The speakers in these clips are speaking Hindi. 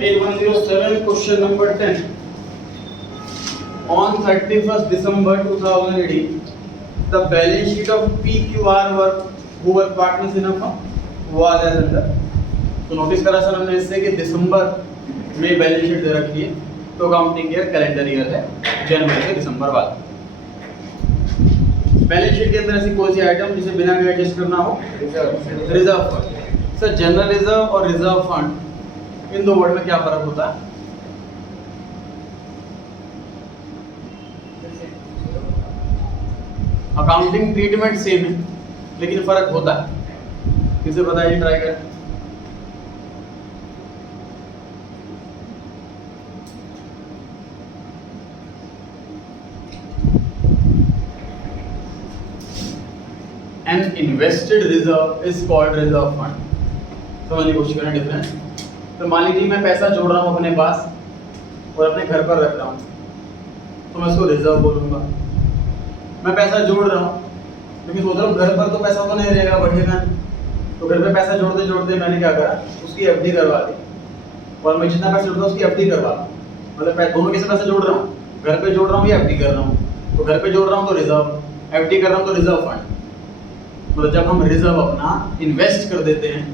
8107 question number 10. On 31st December 2018, the balance sheet of PQR who were partners in a firm was as under. तो नोटिस करा सर हमने इससे कि दिसंबर में बैलेंस शीट दे रखी है, तो अकाउंटिंग ईयर कैलेंडर ईयर है जनवरी से दिसंबर वाला। बैलेंस शीट के अंदर ऐसी कोई सी आइटम जिसे बिना कहे एडजस्ट करना हो, reserve fund. Sir general reserve और रिजर्व फंड इन दो वर्ड में क्या फर्क होता है? अकाउंटिंग ट्रीटमेंट सेम है लेकिन फर्क होता है। किसे बताइए, ट्राई करें। An invested reserve is called reserve fund. समझने की कोशिश करें डिफरेंस। तो मान लीजिए मैं पैसा जोड़ रहा हूँ अपने पास और अपने घर पर रख रहा हूँ, तो मैं उसको रिजर्व बोलूँगा। मैं पैसा जोड़ रहा हूँ लेकिन सोच रहा हूँ घर पर तो पैसा तो नहीं रहेगा, बढ़ेगा। तो घर पे पैसा जोड़ते जोड़ते मैंने क्या करा, उसकी एफडी करवा दी और मैं जितना पैसा जोड़ता हूँ उसकी एफडी करवा दूँ। मतलब दोनों कैसे पैसे जोड़ रहा हूँ, घर पे जोड़ रहा हूँ या एफडी कर रहा हूँ। तो घर पे जोड़ रहा हूँ तो रिजर्व, एफडी कर रहा हूँ तो रिजर्व फंड। मतलब जब हम रिजर्व अपना इन्वेस्ट कर देते हैं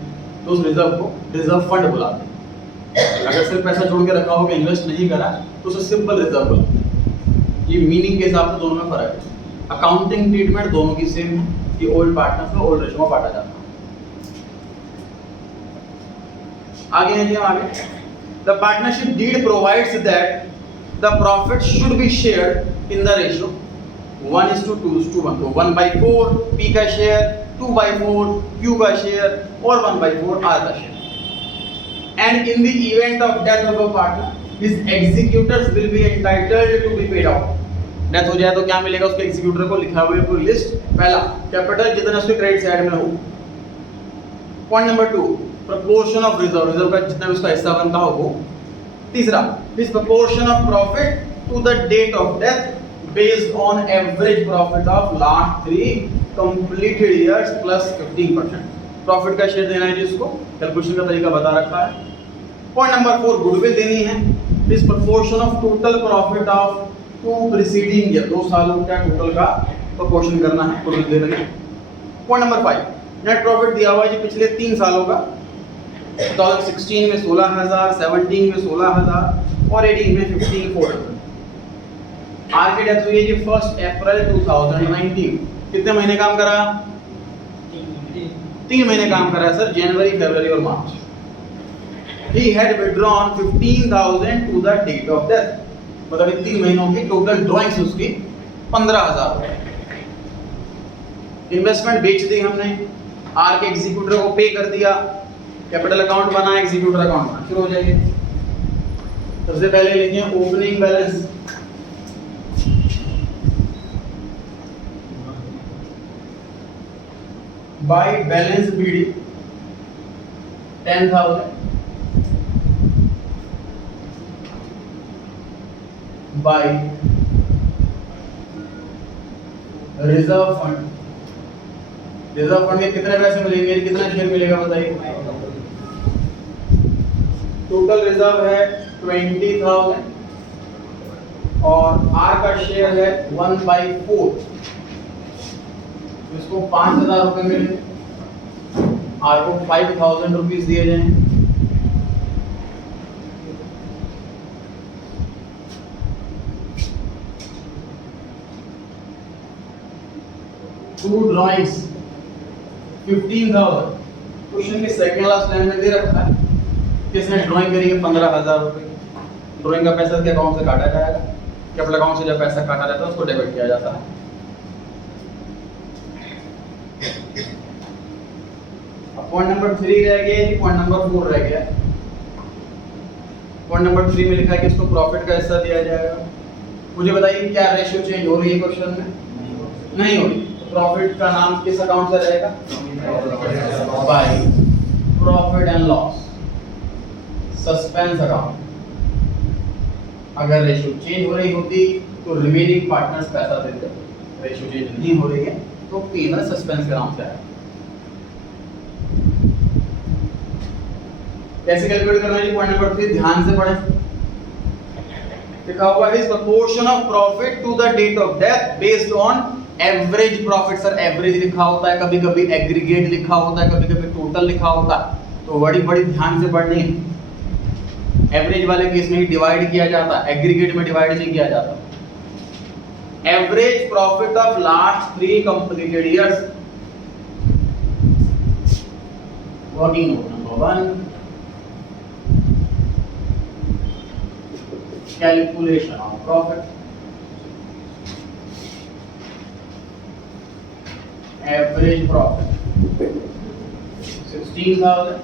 तो उस रिजर्व को रिजर्व फंड बुलाते हैं। अगर सिर्फ पैसा जोड़ के रखा होगा, इन्वेस्ट नहीं करा, तो उसे सिंपल रिजर्व बुलाते हैं। ये मीनिंग के हिसाब से दोनों में फर्क है। अकाउंटिंग ट्रीटमेंट दोनों की सेम है कि ओल्ड पार्टनर्स को ओल्ड रेशो में बांटा जाता है। आगे है जी, हम आगे। The partnership deed provides that the profit should be shared in the ratio 1:2:1। तो 1/4 P का शेयर, 2/4 Q का शेयर और 1/4 R का share. And in the event of death of a partner, his executors will be entitled to be paid out. Death हो जाए तो क्या मिलेगा उसके एग्जीक्यूटर को? लिखा हुआ है पूरी लिस्ट। पहला कैपिटल जितना उसके क्रेडिट साइड में हो। Point number 2, proportion of reserve, reserve का जितना भी उसका हिस्सा बनता हो वो। तीसरा, his proportion of profit to the date of death based on average profit of last 3 completed years plus 15%। Profit का शेयर देना है जिसको, कैलकुलेशन का तरीका बता रखा है। पॉइंट नंबर 4, गुडविल देनी है। This proportion of total profit of 2 preceding year, 2 सालों का टोटल का प्रोपोर्शन करना है, गुडविल देना है। पॉइंट नंबर 5, नेट प्रॉफिट दिया हुआ है जी पिछले 3 सालों का। 2016 में 16,000, 17 में 16,000 और 18 में 15,400। आर की डेथ हुई है जी 1 अप्रैल 2019। कितने महीने काम करा? 3 महीने काम करा है सर, जनवरी, फरवरी और मार्च। He had withdrawn 15,000 to the date of death. मतलब इन 3 महीनों की टोटल ड्रॉइंग्स उसकी 15,000। इन्वेस्टमेंट बेच दी हमने, आर के एग्जीक्यूटर को पे कर दिया, कैपिटल अकाउंट बना, एग्जीक्यूटर अकाउंट बना। शुरू हो जाइए। सबसे पहले लिखिए opening balance. By balance BD 10,000 by reserve fund. Reserve fund के कितने पैसे मिलेंगे, कितना शेयर मिलेगा बताइए। टोटल रिजर्व है 20,000 और आर का शेयर है 1/4। इसको 5,000 रुपए मिले, आर को 5,000 रुपीज दिए जाएं। To drawings 15,000। क्वेश्चन के सेकंड लास्ट लाइन में दे रखा है किसने ड्राइंग करी है 15,000 रुपए। ड्राइंग का पैसा के अकाउंट से काटा जाएगा, कैपिटल अकाउंट से जब पैसा काटा जाता है उसको डेबिट किया जाता है। पॉइंट नंबर 3 रह गया जी, पॉइंट नंबर 4 रह गया। पॉइंट नंबर 3 में लिखा है कि इसको प्रॉफिट का हिस्सा दिया जाएगा। मुझे बताइए क्या रेशियो चेंज हो रही है क्वेश्चन में? नहीं हो रही। तो प्रॉफिट का नाम किस अकाउंट से रहेगा? By profit and loss suspense account. अगर रेशियो चेंज हो रही होती तो रिमेनिंग पार्टनर्स पैसा देते, रेशियो चेंज नहीं हो रही है तो पीएनएल सस्पेंस के नाम से आएगा। कैसे कैलकुलेट करना है? पॉइंट नंबर 3 ध्यान से पढ़ें। लिखा हुआ है is proportion of profit to the date of death based on average profit. Sir average लिखा होता है, कभी कभी एग्रीगेट लिखा होता है, कभी कभी टोटल लिखा होता है, तो बड़ी बड़ी ध्यान से पढ़नी है। एवरेज वाले केस में ही डिवाइड किया जाता है, एग्रीगेट में डिवाइड नहीं किया जाता। Average profit of last 3 completed years. Working note number 1, calculation of profit, average profit 16,000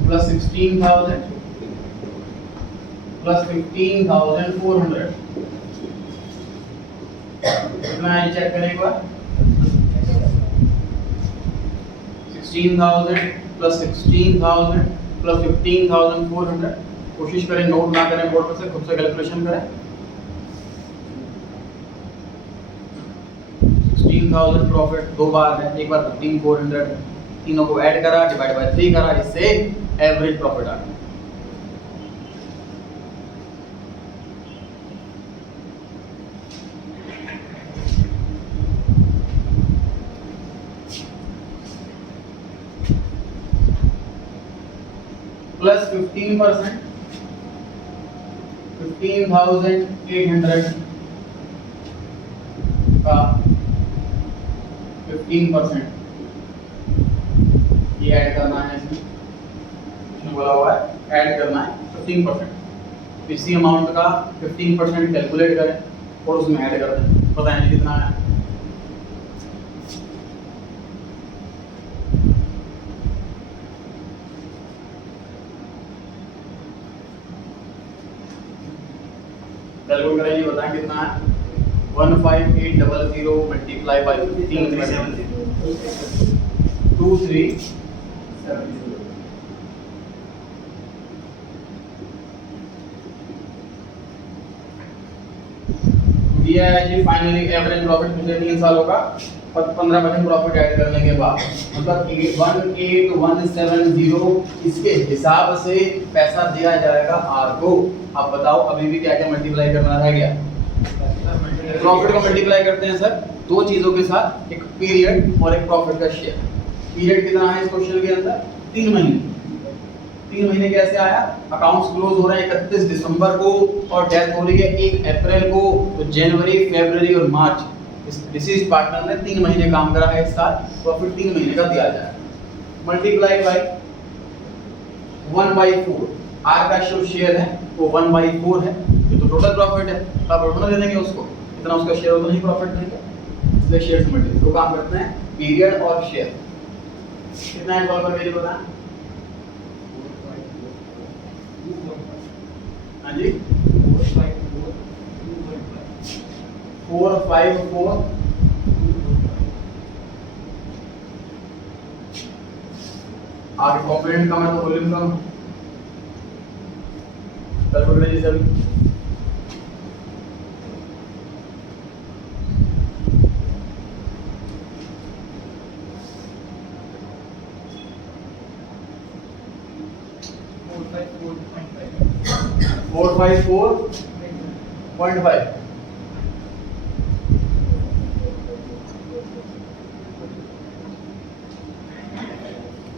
plus 16,000 plus 15,400 कितना है? चेक करें एक बार। 16,000 plus 16,000 plus 15,400। कोशिश करें नोट ना करें बोर्ड पर से, खुद से कैलकुलेशन करें। 16,000 प्रॉफिट 2 बार है, एक बार 15,400, तीनों को ऐड करा, डिवाइड बाय 3 करा, इससे एवरेज प्रॉफिट आ गया। प्लस 15%, 15,800 का 15% ये ऐड करना है, इसमें बोला हुआ है ऐड करना है 15%। इसी अमाउंट का 15% कैलकुलेट करें और उसमें ऐड कर दें, बताएं कितना है। कैलकुलेट करें, ये बताएं कितना है। 15800 मल्टीप्लाई बाय 15 2370 दिया है जी। फाइनली एवरेज प्रॉफिट पिछले 3 सालों का 15% प्रॉफिट ऐड करने के बाद मतलब 18170 इसके हिसाब से पैसा दिया जाएगा आर को। अब बताओ अभी भी क्या क्या मल्टीप्लाई करना रह गया? प्रॉफिट को मल्टीप्लाई करते हैं सर 2 चीजों के साथ, एक पीरियड और एक प्रॉफिट का शेयर। पीरियड कितना है इस क्वेश्चन के अंदर? 3 महीने। 3 महीने कैसे आया? अकाउंट्स क्लोज हो रहे हैं 31 दिसंबर को और डेथ हो रही है 1 अप्रैल को, तो जनवरी, फरवरी और मार्च इस डिसीज पार्टनर ने 3 महीने काम करा है इस साल, प्रॉफिट 3 महीने का दिया जाएगा। मल्टीप्लाई बाय 1/4, आर का जो शेयर है वो 1/4 है, ये तो टोटल प्रॉफिट है, अब उतना दे देंगे उसको, इतना उसका शेयर उतना ही प्रॉफिट देंगे, इसलिए शेयर से मल्टीप्लाई। तो काम करते हैं पीरियड और शेयर। कितना है कॉल पर मेरी बता? हाँ जी 454 आगे कॉम्पोनेंट कम है तो वॉल्यूम कम। कैलकुलेट कीजिए सभी। फोर 454.5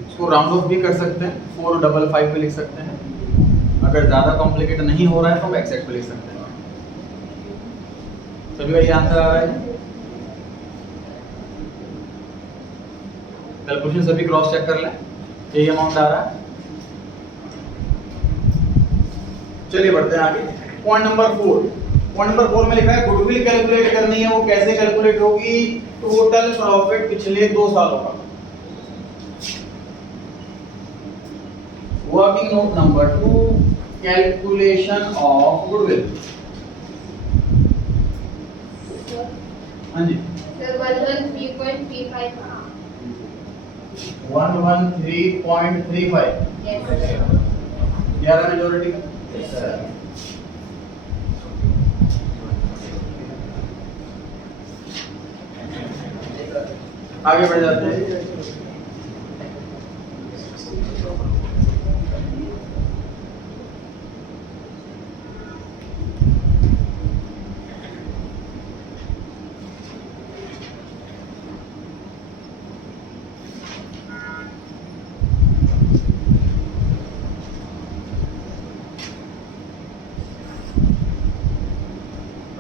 इसको राउंड ऑफ भी कर सकते हैं, 455 पे लिख सकते हैं। अगर ज्यादा कॉम्प्लिकेट नहीं हो रहा है तो हम एक्सेक्ट पे लिख सकते हैं। सभी का ये आंसर आ रहा है? कैलकुलेशन सभी क्रॉस चेक कर लें, यही अमाउंट आ रहा है। चलिए बढ़ते हैं आगे। पॉइंट नंबर 4, पॉइंट नंबर 4 में लिखा है गुडविल कैलकुलेट करनी है। वो कैसे कैलकुलेट होगी? टोटल प्रॉफिट पिछले 2 सालों का। Working note number 2, calculation of goodwill. हाँ जी सर 113.35 113.35 11 मेजॉरिटी का। आगे बढ़ जाते हैं।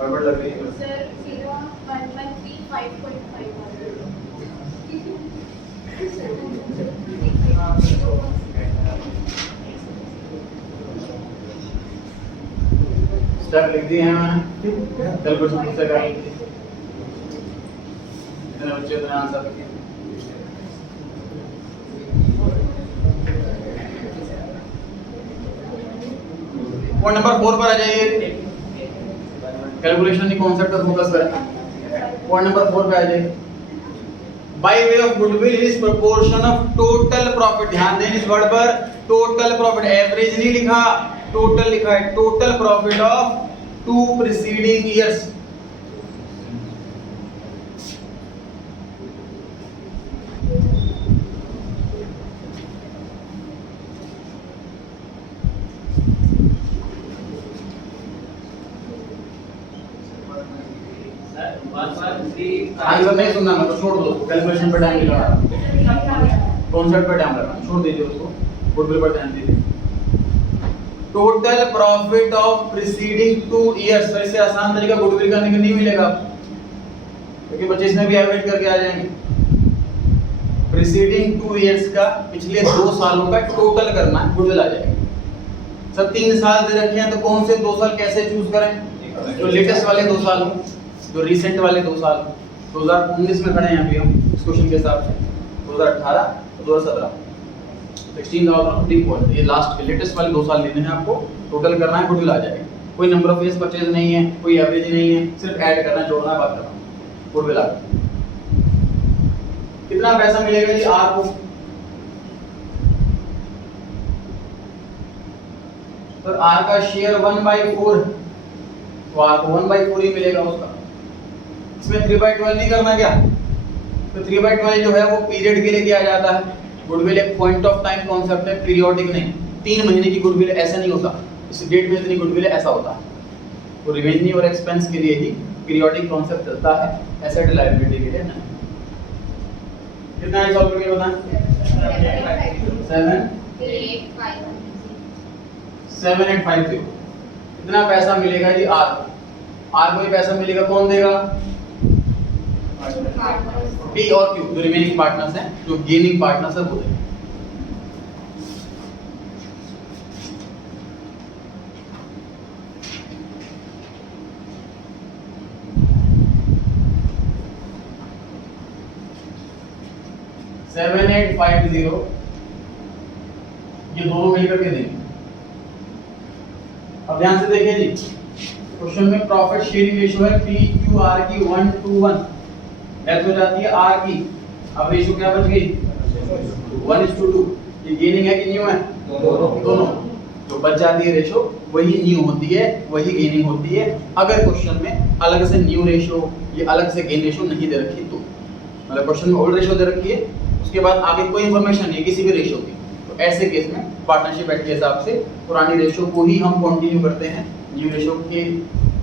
गड़बड़ लग रही है। Sir, 0.1555. स्टेप लिख दिए हैं मैंने, कैलकुलेशन खुद से कर लीजिए, इतने बच्चे उतने आंसर लिखे। पॉइंट नंबर 4 पर आ जाइए, कैलकुलेशन की कॉन्सेप्ट पर फोकस करें। पॉइंट नंबर 4 पे आ जाइए। By way of goodwill is proportion of total profit. ध्यान दें इस वर्ड पर, टोटल प्रॉफिट, एवरेज नहीं लिखा, टोटल लिखा है, total profit of 2 preceding years. Answer नहीं सुनना मैं तो छोड़ दो, कैलकुलेशन पे टाइम लगा, कॉन्सेप्ट पे टाइम लगा, छोड़ दीजिए उसको, गुडविल पर ध्यान दीजिए। Total profit of preceding 2 years. तो इससे आसान तरीका गुडविल करने का नहीं मिलेगा, क्योंकि बच्चे इसमें भी एवरेज करके आ जाएंगे। प्रीसीडिंग 2 इयर्स का, पिछले 2 सालों का टोटल करना है, गुडविल आ जाएगा। सर 3 साल दे रखे हैं तो कौन से 2 साल कैसे चूज करें? जो लेटेस्ट वाले 2 साल, जो रिसेंट वाले 2 साल, 2019 में खड़े हैं अभी हम इस क्वेश्चन के हिसाब से, 2018 2017, 16,000 पॉइंट, ये लास्ट के लेटेस्ट वाले 2 साल लेने हैं आपको, टोटल करना है, गुडविल आ जाएगा। कोई नंबर ऑफ ईयर्स परचेज नहीं है, कोई एवरेज नहीं है, सिर्फ ऐड करना, जोड़ना, बात करना, गुडविल आ गया। कितना पैसा मिलेगा जी आर को? तो आर का शेयर 1/4, तो आर को 1/4 ही मिलेगा उसका। इसमें 3/12 नहीं करना क्या? तो 3/12 जो है वो पीरियड के लिए किया जाता है। गुडविल एक पॉइंट ऑफ टाइम कॉन्सेप्ट है, पीरियोडिक नहीं। 3 महीने की गुडविल ऐसा नहीं होता, इस डेट में इतनी गुडविल ऐसा होता है। तो रिवेन्यू और एक्सपेंस के लिए ही पीरियोडिक कॉन्सेप्ट चलता है, एसेट लायबिलिटी के लिए नहीं। कितना है सॉल्व करके बताएं? 7850। कितना पैसा मिलेगा जी आर को? आर को ये पैसा मिलेगा, कौन देगा? पी और क्यू, जो रिमेनिंग पार्टनर्स हैं, जो गेनिंग पार्टनर्स है वो देंगे। $7850 ये दोनों मिलकर के देंगे। अब ध्यान से देखिए जी, क्वेश्चन में प्रॉफिट शेयरिंग रेशियो है पी क्यू आर की 1:1, डेथ हो जाती है आर की, अब रेशियो क्या बच गई? 1:2। ये गेनिंग है कि न्यू है? दोनों। जो बच जाती है रेशियो वही न्यू होती है, वही गेनिंग होती है। अगर क्वेश्चन में अलग से न्यू रेशियो ये अलग से गेन रेशियो नहीं दे रखी तो, मतलब क्वेश्चन में ओल्ड रेशियो दे रखी है, उसके बाद आगे कोई इंफॉर्मेशन नहीं है किसी भी रेशियो की, तो ऐसे केस में पार्टनरशिप एक्ट के हिसाब से पुरानी रेशियो को ही हम कंटिन्यू करते हैं न्यू रेशियो के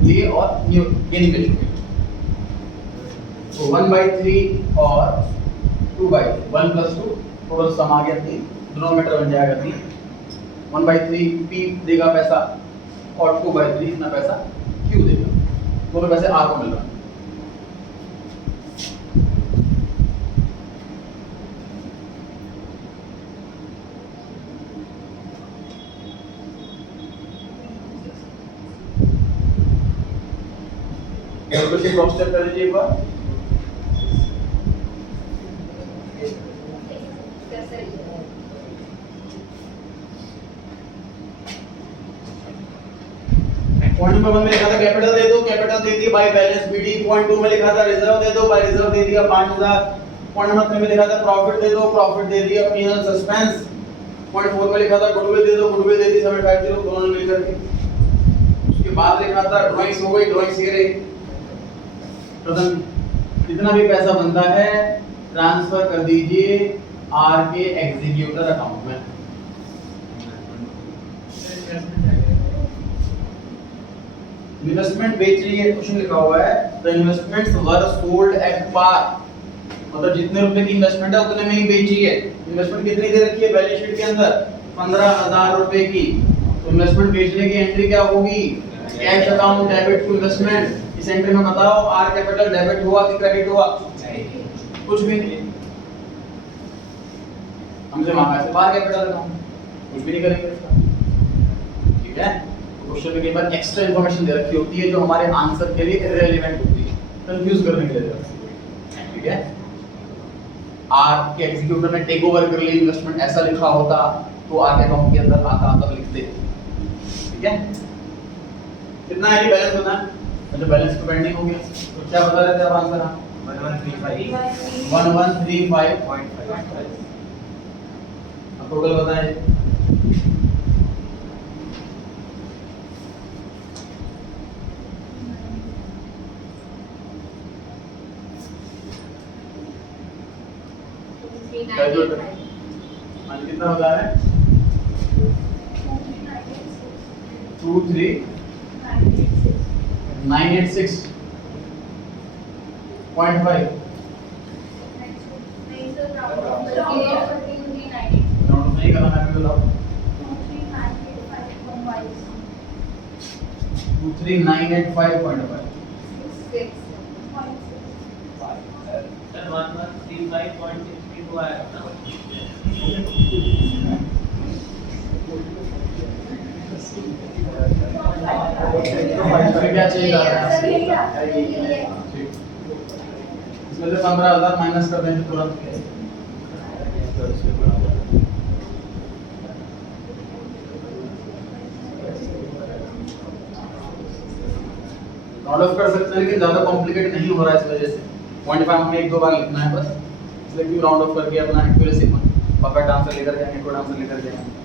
लिए और न्यू गेनिंग रेशियो के लिए। तो 1/3 और 2/3, 1 + 2 टोटल सम आ गया 3, डिनोमिनेटर बन जाएगा 3। 1/3 पी देगा पैसा और 2/3 इतना पैसा क्यू देगा, दोनों पैसे आर को मिल रहा है। कैलकुलेशन क्रॉस चेक कर लीजिए एक बार। पॉइंट नंबर 1 में लिखा था कैपिटल दे दो, कैपिटल दे दी बाय बैलेंस बीडी। पॉइंट 2 में लिखा था रिजर्व दे दो, बाय रिजर्व दे दिया 5000। पॉइंट नंबर 3 में लिखा था प्रॉफिट दे दो, प्रॉफिट दे दिया पीएनएल सस्पेंस। पॉइंट 4 में लिखा था गुडविल दे दो, गुडविल दे दी 750, दोनों ने मिलकर के। उसके बाद लिखा था ड्राइंग्स हो गई, ड्राइंग्स ये रही। प्रथम जितना भी पैसा बनता है ट्रांसफर कर दीजिए आर के एग्जीक्यूटर अकाउंट में। इन्वेस्टमेंट बेच रही है, क्वेश्चन लिखा हुआ है the investments were sold at par, मतलब जितने रुपए की इन्वेस्टमेंट है उतने में ही बेची है। इन्वेस्टमेंट कितनी दे रखी है बैलेंस शीट के अंदर? 15,000 रुपए की। तो इन्वेस्टमेंट बेचने की एंट्री क्या होगी? Cash account debit to investment. इस एंट्री में बताओ आर कैपिटल डेबिट हुआ कि क्रेडिट हुआ? कुछ भी नहीं, हमसे मांगा है बार कैपिटल अकाउंट, कुछ भी नहीं करेंगे इसका, ठीक है। क्वेश्चन में कई बार एक्स्ट्रा इंफॉर्मेशन दे रखी होती है जो हमारे आंसर के लिए इररिलेवेंट होती है, कंफ्यूज करने के लिए, ठीक है। आर के एग्जीक्यूटर ने टेक ओवर कर ली इन्वेस्टमेंट ऐसा लिखा होता तो आर के अकाउंट के अंदर आता तब लिखते, ठीक है। कितना है बैलेंस होना है, मतलब बैलेंस तो पेंडिंग हो गया, तो क्या बता रहे थे अब आंसर हम 1135.5 अब टोटल बताएं। कितना बता रहे हैं? 23986.5 नहीं करना है, बोलो 23985.5 क्या चाहिए इसमें से 15,000 माइनस कर देंगे तुरंत, नॉट ऑफ कर सकते हैं लेकिन ज्यादा कॉम्प्लिकेट नहीं हो रहा है इस वजह से 0.5 हमें एक दो बार लिखना है बस, इसलिए क्यों राउंड ऑफ करके अपना एक्यूरेसी परफेक्ट आंसर लेकर जाएंगे, गुड आंसर लेकर जाएंगे।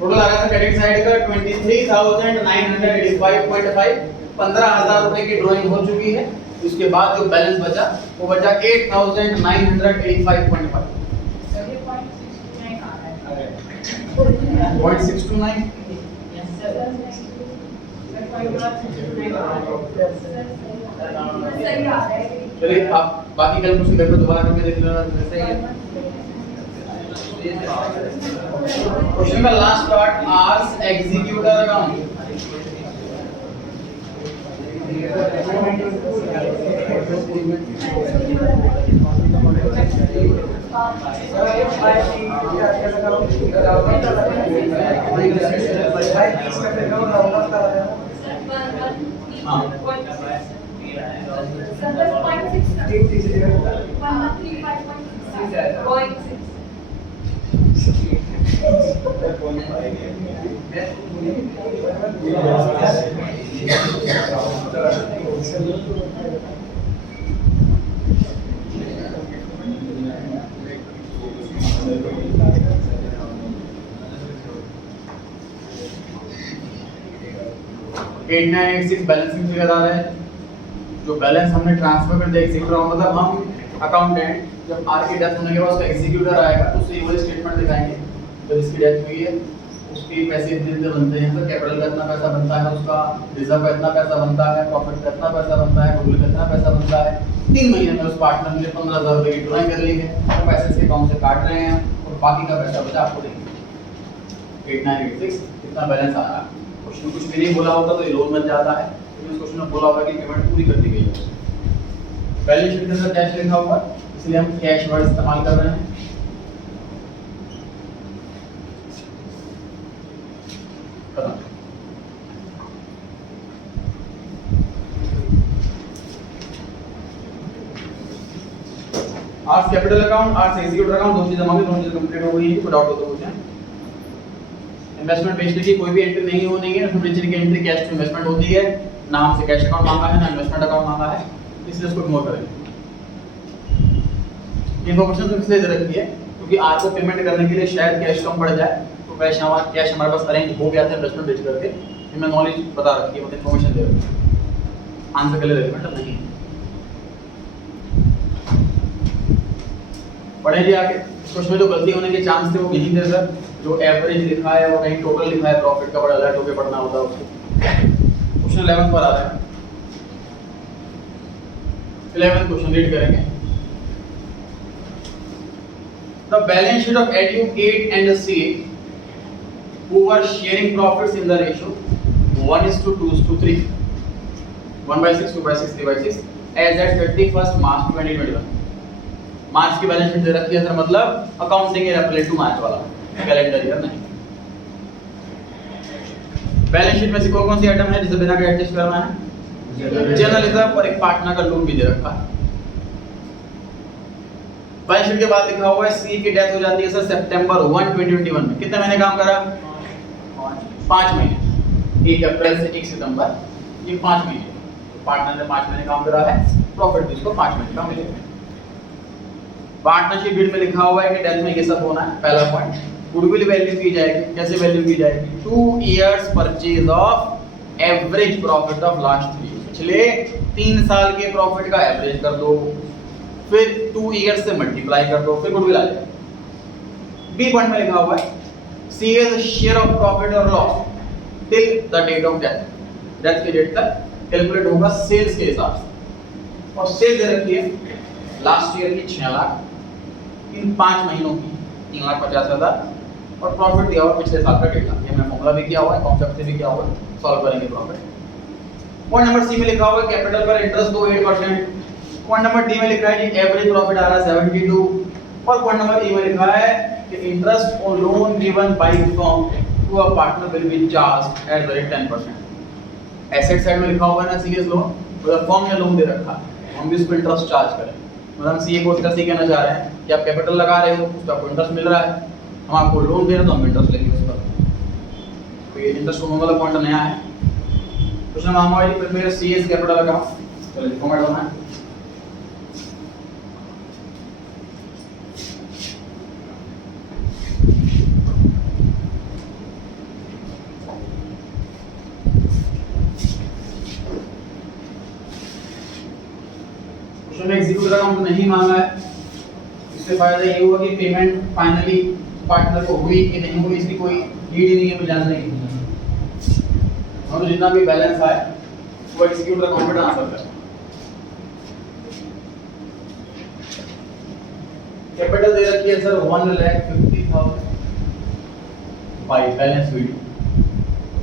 टोटल आ रहा था क्रेडिट साइड का 23,985.5, 15,000 रुपए की ड्राइंग हो चुकी है, उसके बाद जो बैलेंस बचा वो बचा 8,985.5 0.629 चलिए आप बाकी कैलकुलेशन घर पे दोबारा करके देख लेना, सही है। क्वेश्चन का last part, R's executor account. Balancing figure आ रहा है, जो बैलेंस हमने ट्रांसफर कर दिया एग्जीक्यूटर, मतलब हम अकाउंटेंट जब आर की डेथ होने के बाद उसका एग्जीक्यूटर आएगा तो उसे वही स्टेटमेंट दिखाएंगे जब इसकी डेथ हुई है उसके पैसे इतने बनते हैं, तो कैपिटल का इतना पैसा बनता है, उसका रिजर्व का इतना पैसा बनता है, प्रॉफिट का इतना पैसा बनता है, गुडविल का इतना पैसा बनता है। 3 महीने में उस पार्टनर ने 15,000 रुपए की ड्राइंग कर ली है, तो पैसे इसके अकाउंट से काट रहे हैं और बाकी का पैसा बचा आपको देंगे। 8986 कितना बैलेंस आ रहा है, क्वेश्चन कुछ भी नहीं बोला होता तो ये लोन बन जाता है, लेकिन इस क्वेश्चन में बोला होगा कि पेमेंट पूरी कर दी गई है। बैलेंस शीट के अंदर कैश लिखा हुआ, इसलिए हम कैश वर्ड इस्तेमाल कर रहे हैं। R's capital account, R's executor account, दोनों चीज जमा हुई, दोनों चीज कंप्लीट हो गई है, कोई डाउट हो तो पूछें। इन्वेस्टमेंट बेचने की कोई भी एंट्री नहीं होनी है, उसमें बेचने की एंट्री कैश टू इन्वेस्टमेंट होती है, ना हमसे कैश अकाउंट मांगा है ना इन्वेस्टमेंट अकाउंट मांगा है, इसलिए उसको इग्नोर करेंगे। इन्फॉर्मेशन तो इसलिए दे रखी है क्योंकि आज को पेमेंट करने के लिए शायद कैश कम पड़ जाए, तो कैश हमारे पास अरेंज हो गया था इन्वेस्टमेंट बेच करके, हमें नॉलेज बता रखी है, मतलब इन्फॉर्मेशन दे रखी है, आंसर के लिए रेलेवेंट नहीं है। पढ़े जी आगे, उसमें जो गलती होने के चांस थे वो यहीं थे सर, जो एवरेज लिखा है वो कहीं टोटल लिखा है, प्रॉफिट का बड़ा अलर्ट होकर पढ़ना होता है उसको। क्वेश्चन 11 पर आ रहा है, 11 क्वेश्चन रीड करेंगे। The balance sheet of Edu 8 and C who were sharing profits in the ratio 1:2:3 1/6, 2/6, 3/6 as eight 31 मार्च 2021। मार्च की बैलेंस शीट दे रखी है सर, मतलब अकाउंटिंग ईयर अप्रैल टू मार्च वाला, कैलेंडर ईयर नहीं। बैलेंस शीट में से कौन कौन सी आइटम है जिसे बिना के एडजस्ट करना है? जनरल रिजर्व और एक पार्टनर का लोन भी दे रखा है। बैलेंस शीट के बाद लिखा हुआ है सी की डेथ हो जाती है सर सितंबर 1 2021 में। कितने महीने काम करा? 5 महीने, 1 अप्रैल से 1 सितंबर, ये 5 महीने। तो पार्टनर ने 5 महीने काम करा है, प्रॉफिट भी उसको 5 महीने का मिलेगा। पार्टनरशिप डीड में लिखा हुआ है कि डेथ में ये सब होना है। पहला पॉइंट, गुडविल वैल्यू की जाएगी। कैसे वैल्यू की जाएगी? 2 years purchase of average profit of last 3 year. पिछले 3 साल के प्रॉफिट का एवरेज कर दो, फिर 2 इयर्स से मल्टीप्लाई कर दो, फिर गुडविल आ जाएगा। बी पॉइंट में लिखा हुआ है सीएज शेयर ऑफ प्रॉफिट और loss till the date of death. Death के डेट तक कैलकुलेट होगा सेल्स के हिसाब से। और सेल दे रखी है लास्ट ईयर की 6 लाख, इन 5 महीनों की 3,50,000, और प्रॉफिट दिया हुआ पिछले साल का 1.5 लाख। ये मैं फॉर्मूला भी किया हुआ है, कॉन्सेप्ट से भी किया हुआ है, सॉल्व करेंगे प्रॉफिट। पॉइंट नंबर सी में लिखा हुआ है कैपिटल पर इंटरेस्ट दो 8%। पॉइंट नंबर डी में लिखा है कि एवरेज प्रॉफिट आ रहा है 72। और पॉइंट नंबर ई में लिखा है कि interest on loan given by firm to a partner will be charged at the rate 10%। Asset side में लिखा हुआ है ना सीरियस लोन, तो फर्म ने लोन दे रखा है, हम भी उस पर इंटरेस्ट चार्ज करें। मतलब हम सीए को उसका सी कहना चाह रहे हैं कि आप कैपिटल लगा रहे हो, उसका आपको इंटरेस्ट मिल रहा है, हम आपको लोन दे रहे हैं तो हम इंटरेस्ट लेंगे उस पर। तो ये इंटरेस्ट होने वाला पॉइंट नया है। क्वेश्चन नंबर हमारी प्रिपेयर सीएस कैपिटल अकाउंट। चलिए फॉर्मेट होना है। एग्जीक्यूटिव अकाउंट नहीं मांगा है, इससे फायदा ये हुआ कि पेमेंट फाइनली पार्टनर को हुई कि नहीं हुई इसकी कोई लीड ही नहीं है, जानने की। और तो जितना भी बैलेंस आए वो एग्जीक्यूटिव अकाउंट में ट्रांसफर करें। कैपिटल दे रखी है sir 1,50,000 by balance video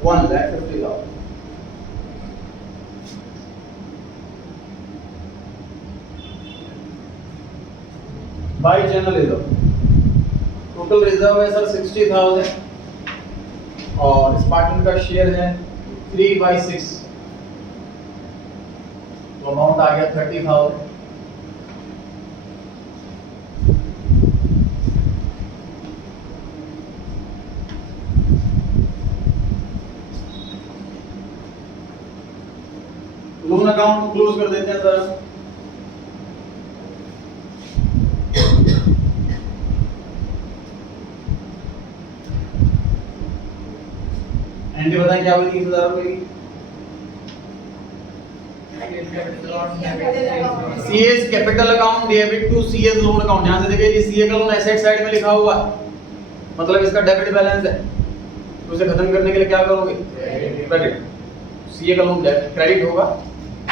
1,50,000। Bye general reserve total reserve है सर 60,000 और इस पार्टनर का शेयर है 3/6, तो अमाउंट आ गया 30,000। लोन अकाउंट क्लोज कर देते हैं सर। एंट्री बताएं क्या हुई 30,000 रुपए की? C's capital account debit to C's loan account. यहां से देखिए सीए का लोन एसेट साइड में लिखा हुआ है, मतलब इसका डेबिट बैलेंस है, तो उसे खत्म करने के लिए क्या करोगे? क्रेडिट। सीए का लोन क्रेडिट होगा,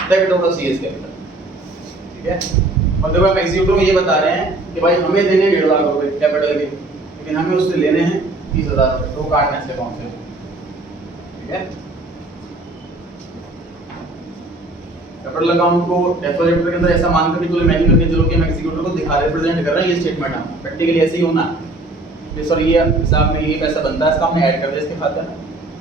डेबिट होगा सीएस कैपिटल। ठीक है। और देखो हम एग्जीक्यूटिव में ये बता रहे हैं कि भाई हमें देने 1.5 लाख रुपए कैपिटल के, लेकिन हमें उससे लेने हैं 30,000 रुपए, तो काटना है इसके अकाउंट से। ठीक है। कैपिटल अकाउंट को डेफिनेट के अंदर ऐसा मान कर चलो, इमेजिन करके चलो कि हम एग्जीक्यूटिव को दिखा रिप्रेजेंट कर रहे हैं, ये स्टेटमेंट है, प्रैक्टिकली ऐसे ही होना। ये सर ये हिसाब में ये पैसा बनता है, इसका हमने ऐड कर दिया इसके खाते में,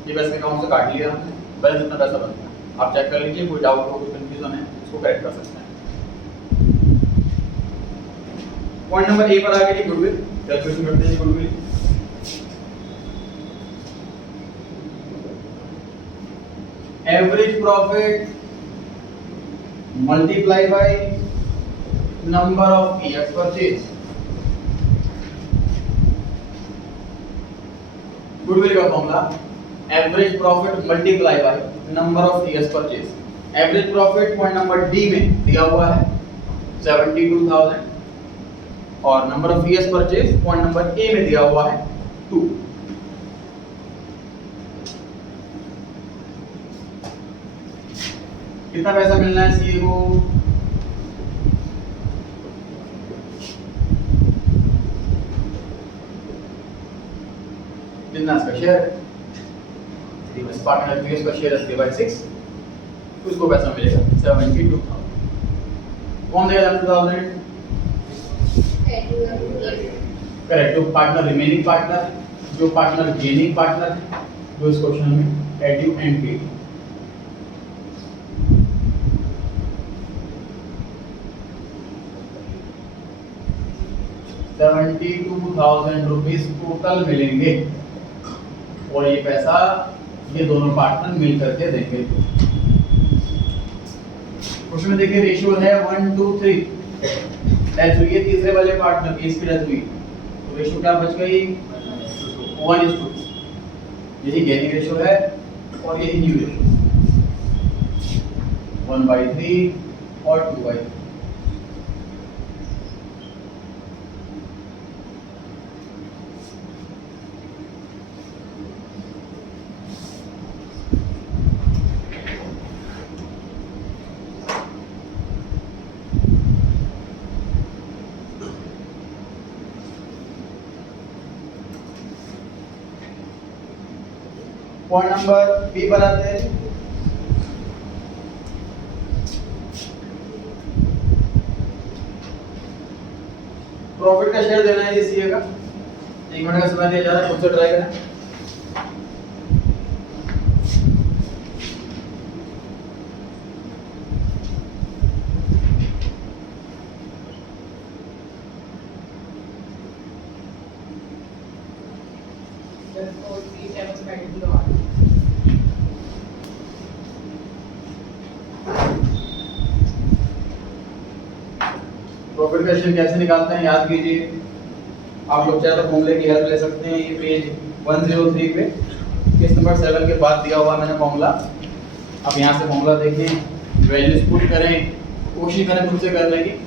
ये पैसे अकाउंट से काट लिया हमने, बैलेंस इतना पैसा बनता है। आप चेक कर लीजिए, कोई डाउट हो, कोई कंफ्यूजन है, इसको करेक्ट कर सकते हैं। पॉइंट नंबर ए पर आ गया गुडविल, कैलकुलेशन करते हैं goodwill. Average profit multiply by number of years purchase। Goodwill का formula average profit multiply by number of years purchase. Average profit point number D में दिया हुआ है 72,000 और number of years purchase point number A में दिया हुआ है 2। कितना पैसा मिलना है सीए को? जितना इसका शेयर, इसका शेयर है 3/6, तो उसको पैसा मिलेगा 72,000। कौन देगा 2,000? करेक्ट। जो पार्टनर रिमेनिंग पार्टनर, जो पार्टनर गेनिंग पार्टनर है, जो इस क्वेश्चन में एडू एंड पे। ₹72,000 टोटल मिलेंगे और ये पैसा ये दोनों पार्टनर मिल करके देंगे। उसमें देखिए रेशियो है 1 2 3। डेथ हुई है तीसरे वाले पार्टनर की, इसकी डेथ हुई तो रेशियो क्या बच गई 1:2। यही गेनिंग रेशियो है और यही न्यू रेशियो 1/3 और 2/3। पॉइंट नंबर बी बनाते हैं। प्रॉफिट का शेयर देना है ये सीए का। 1 मिनट का समय दिया जा रहा है, खुद से ट्राई करें। प्रॉफिट का शेयर कैसे निकालते हैं याद कीजिए। आप लोग चाहे तो फॉर्मूले की हेल्प ले सकते हैं। ये पेज 103 पे केस नंबर 7 के बाद दिया हुआ मैंने फॉर्मूला। अब यहाँ से फॉर्मूला देखें, वैल्यूज पुट करें, कोशिश करें खुद से करने की।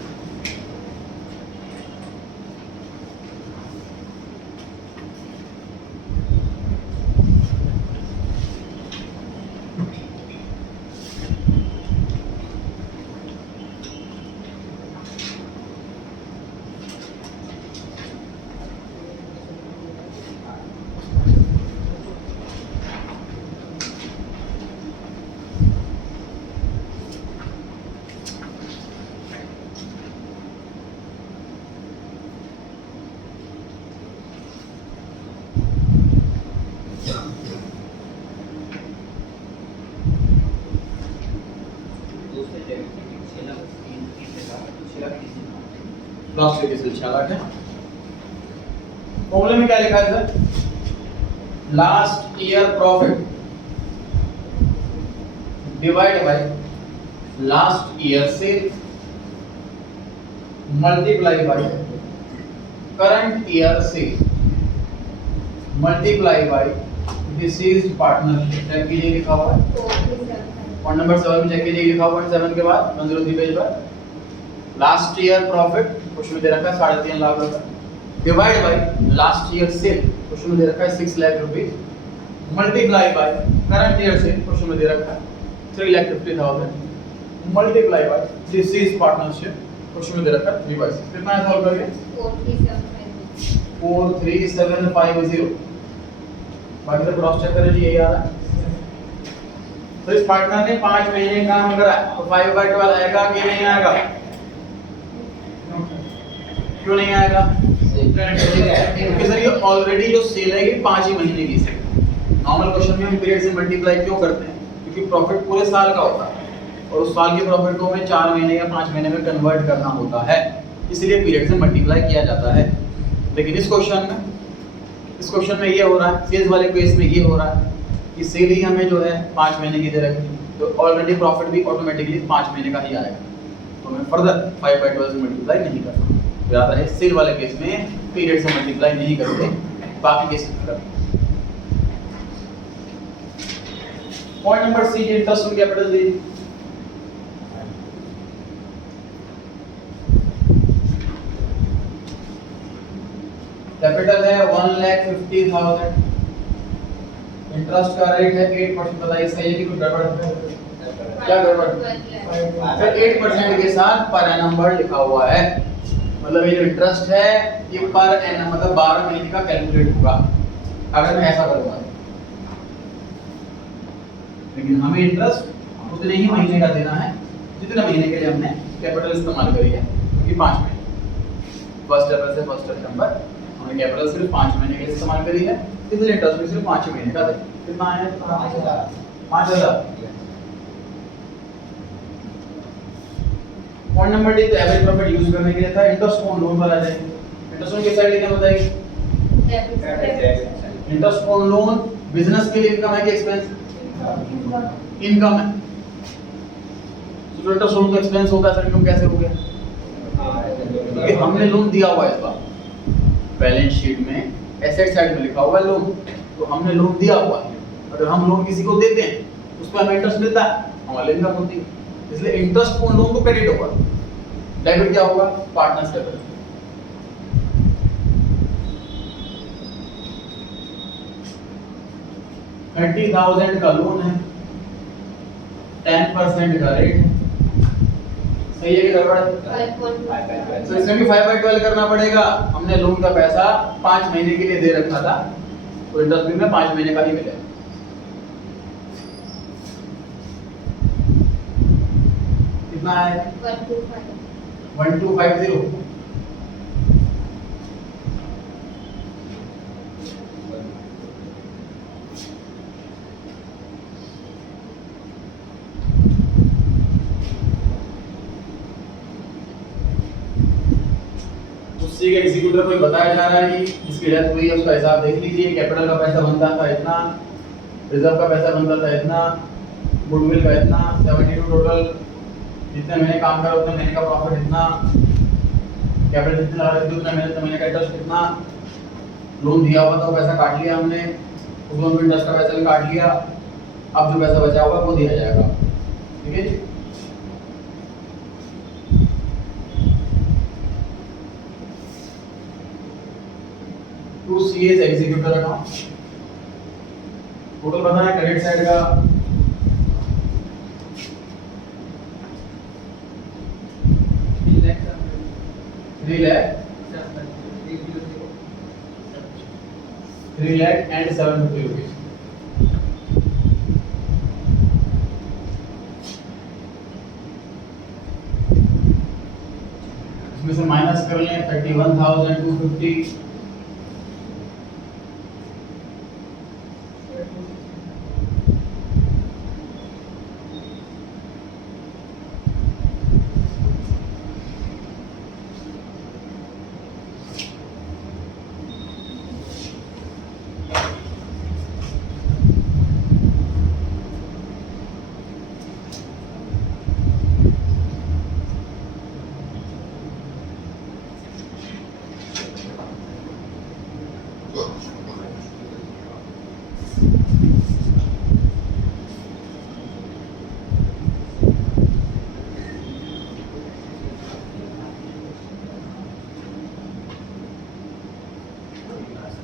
लास्ट के केस 6 लाख है। फॉर्मूले में क्या लिखा है sir? Last year profit divide by last year sale multiply by current year sale multiply by deceased partner. Check कीजिए लिखा हुआ है पॉइंट नंबर 7 में। चेक कीजिए लिखा हुआ है 7 के बाद 103 पेज पर। लास्ट ईयर प्रॉफिट क्वेश्चन में दे रखा है 3.5 लाख रुपए divide by last year cell question में दे रखा है 6 लाख रुपए multiply by current year cell question में दे रखा है 3,50,000 multiply by disease partnership question में दे रखा है 3/6। कितना है सॉल्व करके 43750। बाकी तो क्रॉस चेक करें जी, यही आ रहा है। तो इस पार्टनर ने 5 महीने काम करा तो 5/12 आएगा कि नहीं आएगा? क्यों नहीं आएगा? क्योंकि सर ये ऑलरेडी जो सेल है ये 5 ही महीने की सेल। नॉर्मल क्वेश्चन में हम पीरियड से मल्टीप्लाई क्यों करते हैं? क्योंकि प्रॉफिट पूरे साल का होता है और उस साल के प्रॉफिट को हमें 4 महीने या 5 महीने में कन्वर्ट करना होता है, इसलिए पीरियड से मल्टीप्लाई किया जाता है। लेकिन इस क्वेश्चन में ये हो रहा है, सेल्स वाले केस में ये हो रहा है कि सेल ही हमें जो है 5 महीने की दे रखी है, तो ऑलरेडी प्रॉफिट भी ऑटोमेटिकली 5 महीने का ही आएगा, तो हमें फर्दर 5/12 से मल्टीप्लाई नहीं करना। तो याद रहे सेल वाले केस में पीरियड से मल्टीप्लाई नहीं करते, बाकी केस में करते। Point number C, interest on capital दी। कैपिटल है 1,50,000, इंटरेस्ट का रेट है 8%। बताइए सही है कि कुछ गड़बड़ है? क्या गड़बड़? फिर 8% के साथ पर एनम वर्ड लिखा हुआ है, मतलब ये जो इंटरेस्ट है ये पर एनम मतलब 12 महीने का कैलकुलेट होगा अगर मैं ऐसा करूंगा। लेकिन हमें इंटरेस्ट उतने ही महीने का देना है जितने महीने के लिए हमने कैपिटल इस्तेमाल करी है, क्योंकि 5 महीने 1 अप्रैल से 1 सितंबर हमने कैपिटल सिर्फ 5 महीने के लिए इस्तेमाल करी है, इसलिए इंटरेस्ट भी सिर्फ 5 महीने का दे। कितना है? 5000। पॉइंट नंबर डी, तो एवरेज प्रॉफिट यूज करने के लिए था। इंटरेस्ट ऑन लोन पर आ जाएंगे। इंटरेस्ट ऑन किस साइड लिखना बताइए? इंटरेस्ट ऑन लोन बिजनेस के लिए इनकम है कि एक्सपेंस? इनकम है। तो इंटरेस्ट ऑन एक्सपेंस होगा, सर इनकम कैसे हो गया? क्योंकि हमने लोन दिया हुआ है इस बार बैलेंस शीट में एसेट साइड में लिखा हुआ है लोन, तो हमने लोन दिया हुआ है। अगर हम लोन किसी को देते हैं उस पर हमें इंटरेस्ट मिलता है, हमारी इनकम होती है, इसलिए इंटरेस्ट ऑन लोन को क्रेडिट होगा। डेबिट क्या होगा? Partners capital. $30,000 का लोन है, 10% का रेट है, सही है कि गड़बड़ है? 5.5 तो इसमें भी 5/12 करना पड़ेगा। हमने लोन का पैसा 5 महीने के लिए दे रखा था, तो इंटरेस्ट भी में 5 महीने का ही मिलेगा। कितना है? 1250। उसी के एग्जीक्यूटिव को बताया जा रहा है कि जिसकी डेथ हुई है उसका हिसाब देख लीजिए। कैपिटल का पैसा बनता था इतना, रिजर्व का पैसा बनता था इतना, गुडविल का इतना, 72 टोटल, जितने महीने काम करा उतने महीने का प्रॉफिट इतना, कैपिटल जितने लगा रहे थे उतने महीने का इंटरेस्ट कितना, लोन दिया हुआ था वो पैसा काट लिया हमने, उस लोन पे इंटरेस्ट का पैसा भी काट लिया, अब जो पैसा बचा हुआ है वो दिया जाएगा। ठीक है जी। To C's executor account, total बताना है क्रेडिट साइड का 3,0750 रुपीज। इसमें से माइनस कर लें 31,250,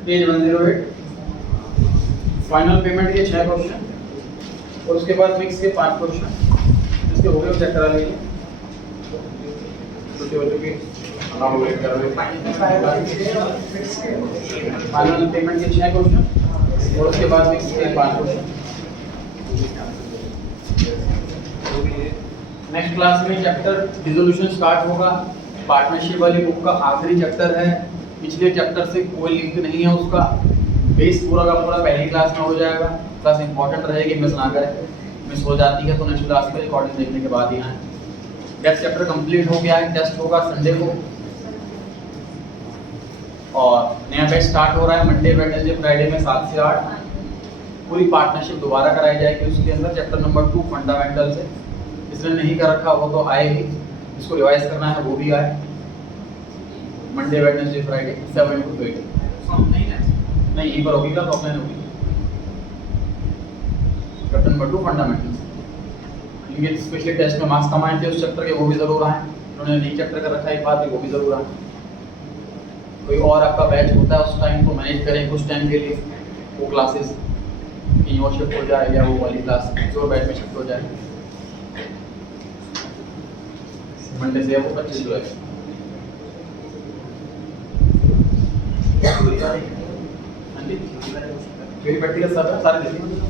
पेज 108। फाइनल पेमेंट के 6 क्वेश्चन और उसके बाद फिक्स के 5 क्वेश्चन, इसके हो गए चेक करा लीजिए। छोटे बच्चों के आप वेट कर रहे हो। फाइनल पेमेंट के 6 क्वेश्चन और उसके बाद फिक्स के 5 क्वेश्चन। नेक्स्ट क्लास में चैप्टर डिसोल्यूशन स्टार्ट होगा। पार्टनरशिप वाली बुक का आखिरी चैप्टर है, पिछले चैप्टर से कोई लिंक नहीं है उसका। बेस पूरा का पूरा पहली क्लास में हो जाएगा। क्लास इंपॉर्टेंट रहेगी, मिस ना करें। मिस हो जाती है तो नेक्स्ट क्लास में रिकॉर्डिंग देखने के बाद ही आए। नेक्स्ट चैप्टर कंप्लीट हो गया है, टेस्ट होगा संडे को और नया बैच स्टार्ट हो रहा है मंडे वेडनेसडे फ्राइडे में 7 से 8। पूरी पार्टनरशिप दोबारा कराई जाएगी। उसके अंदर चैप्टर नंबर 2 फंडामेंटल से, इसने नहीं कर रखा वो तो आएगी, जिसको रिवाइज करना है वो भी आए। मंडे वेडनेसडे फ्राइडे 7 to 8 नहीं यहीं पर होगी, कब ऑफलाइन होगी। चैप्टर नंबर 2 फंडामेंटल्स, इनके स्पेशली टेस्ट में मार्क्स कम आए थे उस चैप्टर के, वो भी जरूर आए। उन्होंने नहीं चैप्टर कर रखा है एक बात भी, वो भी जरूर आए। कोई और आपका बैच होता है उस टाइम को मैनेज करें कुछ टाइम के लिए, वो क्लासेस कहीं और शिफ्ट हो जाए या वो वाली क्लास किसी और बैच में शिफ्ट हो जाए। मंडे से वो 25 जुलाई मेरी प्रैक्टिकल सब है, सारे लिखिए।